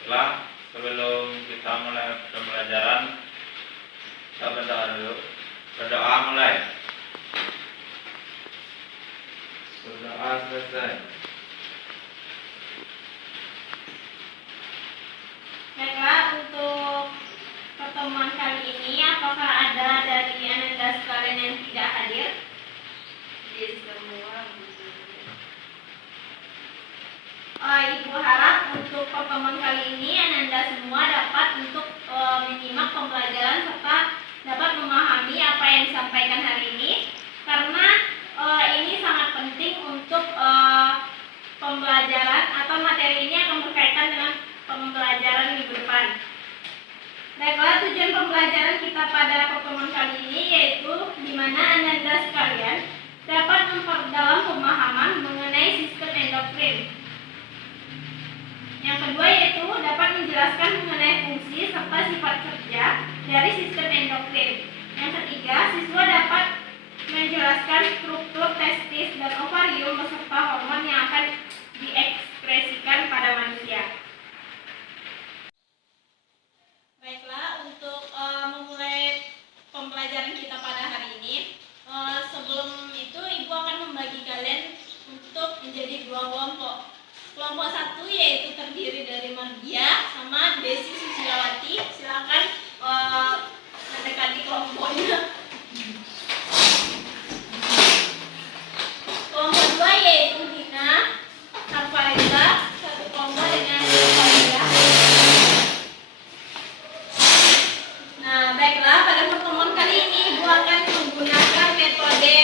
Baiklah, sebelum kita mulai pembelajaran, kita berdoa dulu. Berdoa mulai. Berdoa selesai. Baiklah, untuk pertemuan kali ini, apakah ada dari Ananda sekalian yang tidak hadir? Semua. Ibu harap untuk pertemuan kali ini Ananda semua dapat untuk menyimak pembelajaran serta dapat memahami apa yang disampaikan hari ini, karena ini sangat penting untuk pembelajaran atau materi ini akan berkaitan dengan pembelajaran minggu depan. Baiklah, tujuan pembelajaran kita pada pertemuan kali ini yaitu di mana Ananda sekalian dapat memperdalam pemahaman mengenai sistem endokrin. Yang kedua yaitu dapat menjelaskan mengenai fungsi serta sifat kerja dari sistem endokrin. Yang ketiga, siswa dapat menjelaskan struktur testis dan ovarium beserta hormon yang akan diekspresikan pada manusia. Baiklah, untuk memulai pembelajaran kita pada hari ini, sebelum itu Ibu akan membagi kalian untuk menjadi dua kelompok. Kelompok satu yaitu terdiri dari Mardia sama Desi Susilawati. Silakan mendekati kelompoknya. Kelompok dua yaitu Dina Sarfareza, satu kelompok dengan Faida. Nah, baiklah, pada pertemuan kali ini Ibu akan menggunakan metode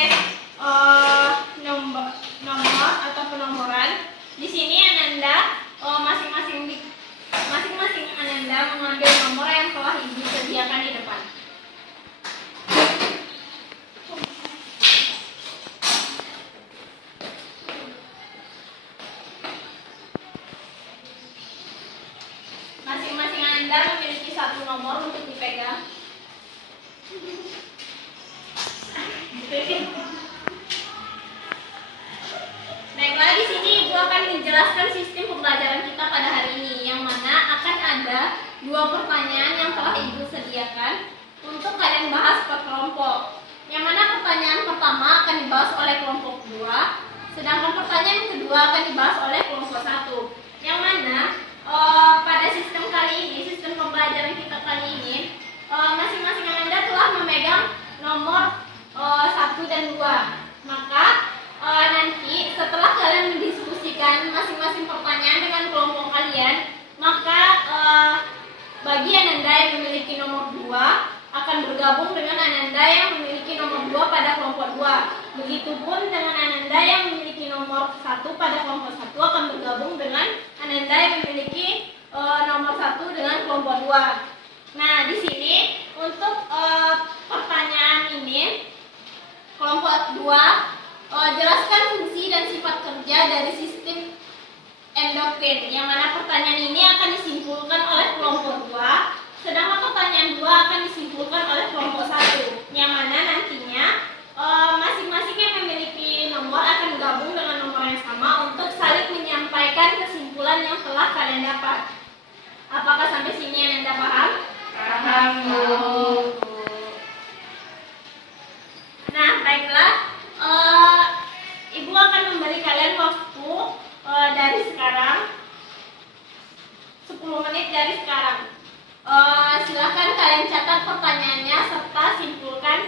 nomor atau penomoran. Di sini Ananda masing-masing Ananda mengambil nomor yang telah Ibu sediakan di depan. Masing-masing Ananda memiliki satu nomor untuk dipegang. Baiklah, di sini Ibu akan menjelaskan sistem pembelajaran kita pada hari ini, yang mana akan ada dua pertanyaan yang telah Ibu sediakan untuk kalian bahas per kelompok. Yang mana pertanyaan pertama akan dibahas oleh kelompok 2, sedangkan pertanyaan kedua akan dibahas oleh kelompok 1. Yang mana pada sistem kali ini, sistem pembelajaran kita kali ini, masing-masing Anda telah memegang nomor 1 dan 2. Maka nanti setelah kalian mendiskusikan masing-masing pertanyaan dengan kelompok kalian, maka bagi Ananda yang memiliki nomor 2 akan bergabung dengan Ananda yang memiliki nomor 2 pada kelompok 2. Begitupun dengan Ananda yang memiliki nomor 1 pada kelompok 1 akan bergabung dengan Ananda yang memiliki nomor 1 dengan kelompok 2. Nah, di sini untuk pertanyaan ini, kelompok 2 jelaskan fungsi dan sifat kerja dari sistem endokrin, yang mana pertanyaan ini akan disimpulkan oleh kelompok 2, sedangkan pertanyaan 2 akan disimpulkan oleh kelompok 1, yang mana nantinya masing-masing yang memiliki nomor akan gabung dengan nomor yang sama untuk saling menyampaikan kesimpulan yang telah kalian dapat. Apakah sampai sini Anda paham? Paham, Bu. Nah, baiklah. Ibu akan memberi kalian waktu dari sekarang 10 menit dari sekarang. Silakan kalian catat pertanyaannya serta simpulkan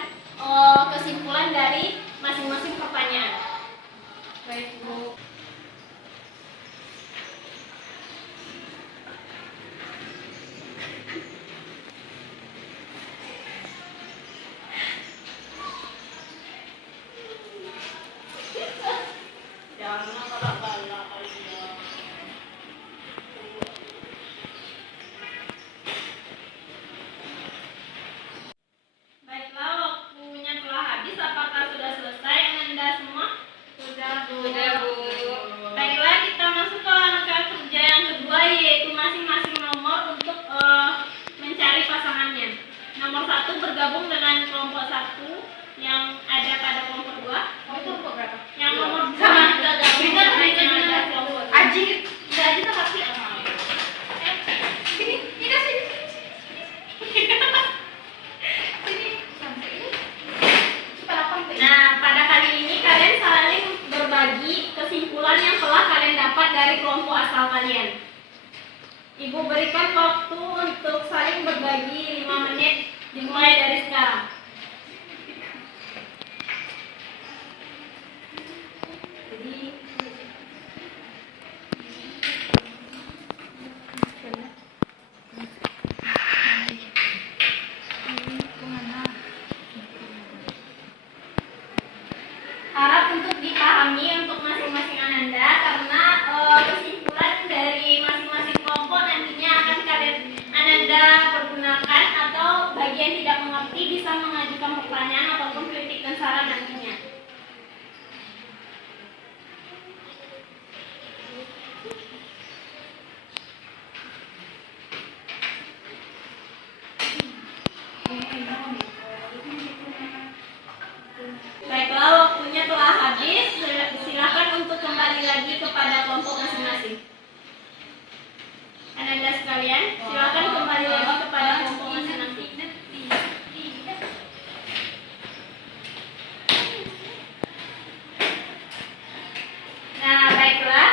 dari kelompok asal kalian. Ibu berikan waktu untuk saling berbagi 5 menit dimulai dari sekarang. Harap untuk dipahami untuk masing-masing Ananda karena kesimpulan dari masing-masing kelompok nantinya akan Ananda pergunakan atau bagi yang tidak mengerti bisa mengajukan pertanyaan ataupun kritik dan saran nantinya. Baiklah, waktunya telah habis. Silakan untuk kembali lagi kepada kelompok masing-masing. Ananda sekalian, silakan kembali lagi kepada kelompok masing-masing. Nah, baiklah.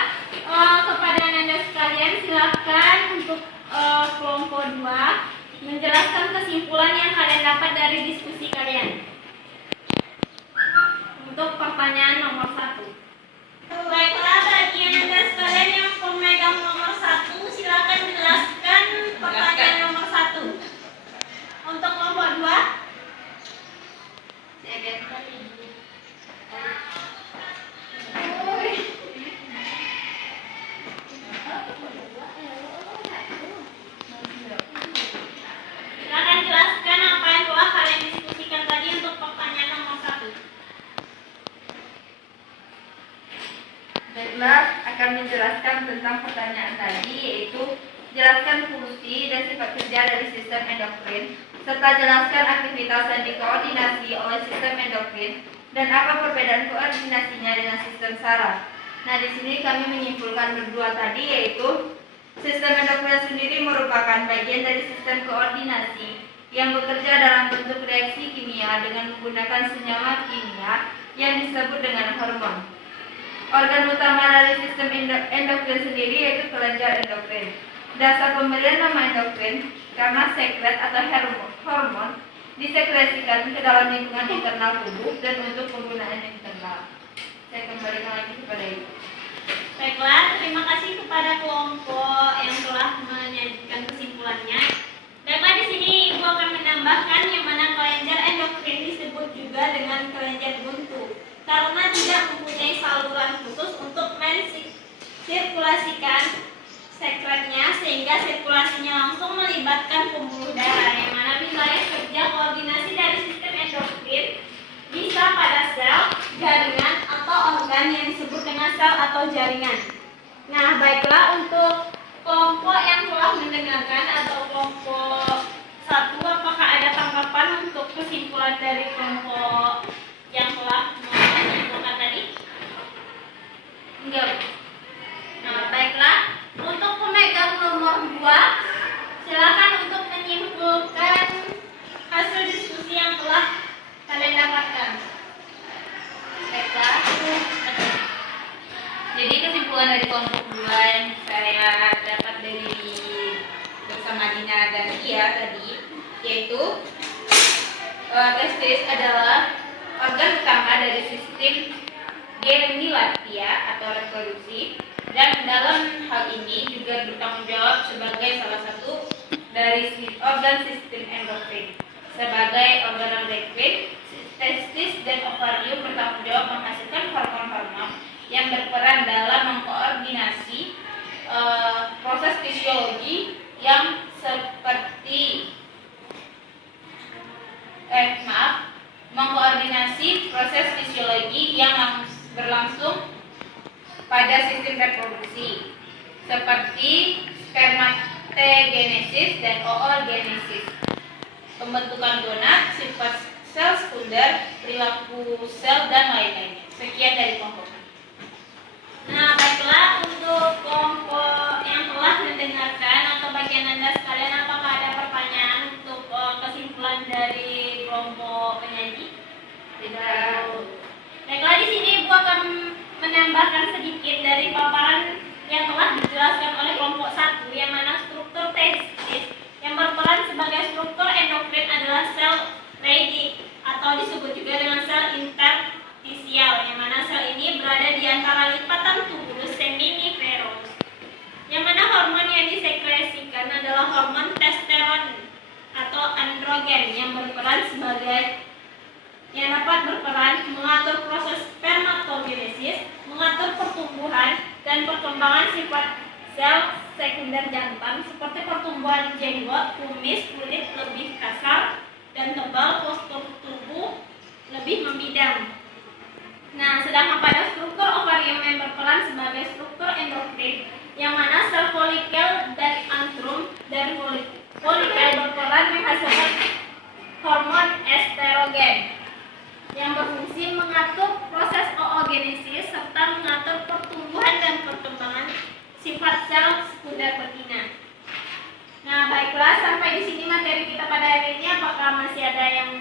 Kepada Ananda sekalian, silakan untuk kelompok 2 menjelaskan kesimpulan yang kalian dapat dari diskusi kalian. Untuk pertanyaan nomor 1. Baiklah, bagi Anda sekalian yang pemegang nomor 1, silakan jelaskan pertanyaan nomor 1. Untuk kelompok 2. Silakan jelaskan apa yang telah kalian diskusikan tadi untuk pertanyaan nomor 1. Baiklah, akan menjelaskan tentang pertanyaan tadi, yaitu jelaskan fungsi dan sifat kerja dari sistem endokrin, serta jelaskan aktivitas yang dikoordinasi oleh sistem endokrin dan apa perbedaan koordinasinya dengan sistem saraf. Nah, di sini kami menyimpulkan berdua tadi, yaitu sistem endokrin sendiri merupakan bagian dari sistem koordinasi yang bekerja dalam bentuk reaksi kimia dengan menggunakan senyawa kimia yang disebut dengan hormon. Organ utama dari sistem endokrin sendiri yaitu kelenjar endokrin. Dasar pemberian nama endokrin karena sekret atau hormon disekresikan ke dalam lingkungan internal tubuh dan untuk penggunaan internal. Saya kembalikan lagi kepada Ibu. Baiklah, terima kasih kepada kelompok yang telah menyajikan kesimpulannya. Baiklah, di sini Ibu akan menambahkan yang mana kelenjar endokrin disebut juga dengan kelenjar buntu karena tidak mempunyai saluran khusus untuk mensirkulasikan sekretnya sehingga sirkulasinya langsung melibatkan pembuluh darah, yang mana wilayah kerja koordinasi dari sistem endokrin bisa pada sel, jaringan, atau organ yang disebut dengan sel atau jaringan. Nah, baiklah, untuk kelompok yang telah mendengarkan atau kelompok 1, apakah ada tanggapan untuk kesimpulan dari kelompok yang telah menyimpulkan tadi? Enggak. Nah, baiklah, untuk pemegang nomor 2, silakan untuk menyimpulkan hasil diskusi yang telah kalian dapatkan. Baiklah. Jadi kesimpulan dari kelompok 2 yang saya dapat dari bersama Dina dan Tia tadi, yaitu testis adalah organ utama dari sistem genilatia atau reproduksi, dan dalam hal ini juga bertanggung jawab sebagai salah satu dari organ sistem endokrin. Sebagai organ endokrin, testis dan ovarium bertanggung jawab menghasilkan hormon-hormon yang berperan dalam mengkoordinasi proses fisiologi yang seperti mengkoordinasi proses fisiologi yang berlangsung pada sistem reproduksi seperti spermatogenesis dan oogenesis, pembentukan gonad, sifat sel sekunder, perilaku sel, dan lain-lainnya. Sekian dari kelompok. Nah, baiklah, untuk kelompok yang telah mendengarkan atau bagian Anda sekalian, apakah ada pertanyaan untuk kesimpulan dari kelompok penyaji? Tidak. Baiklah, di sini Ibu akan menambahkan sedikit dari paparan yang telah dijelaskan oleh kelompok 1, yang mana struktur testis yang berperan sebagai struktur endokrin adalah sel Leydig atau disebut juga dengan sel interstisial, yang mana sel ini berada di antara lipatan tubulus seminiferus. Yang mana hormon yang disekresikan adalah hormon testosteron atau androgen yang dapat berperan mengatur proses spermatogenesis, mengatur pertumbuhan dan perkembangan sifat sel sekunder jantan seperti pertumbuhan jenggot, kumis, kulit lebih kasar dan tebal, postur tubuh lebih membidang. Nah, sedangkan pada struktur ovarium yang berperan sebagai struktur endokrin, yang mana sel folikel dan antrum dari folikel berperan menghasilkan hormon estrogen yang berfungsi mengatur proses oogenesis serta mengatur pertumbuhan dan perkembangan sifat sel sekunder betina. Nah, baiklah, sampai di sini materi kita pada hari ini. Apakah masih ada yang